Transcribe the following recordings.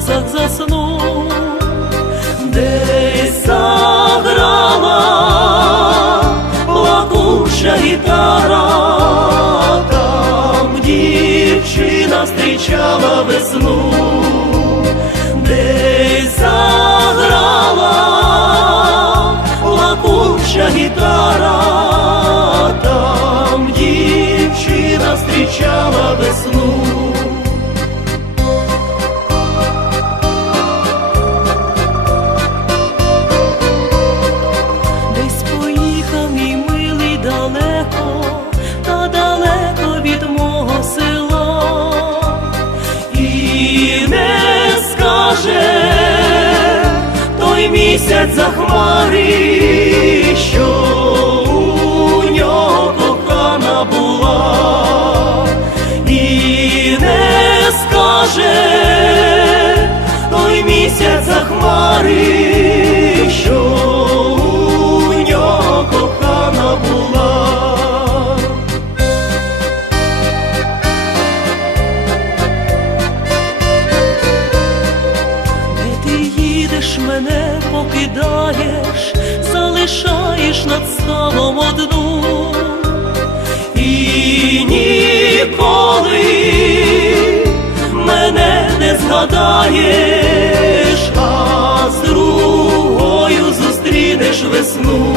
верболозах заснув, десь заграла плакуча гітара, там дівчина зустрічала весну, місяць за що мене покидаєш, залишаєш над ставом одну. І ніколи мене не згадаєш, а з другою зустрінеш весну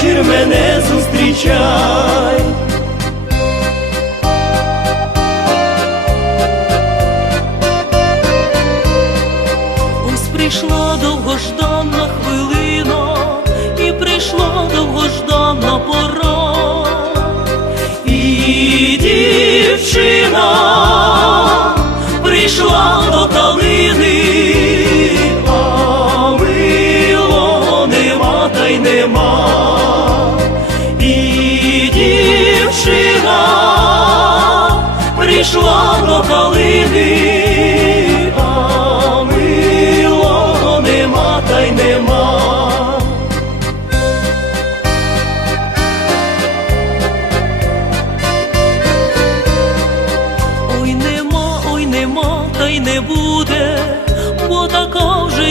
вечір мене зустрічай. ось прийшла довгожданна хвилина, і прийшла довгожданна пора, і дівчина прийшла до калини, а милого нема та й нема,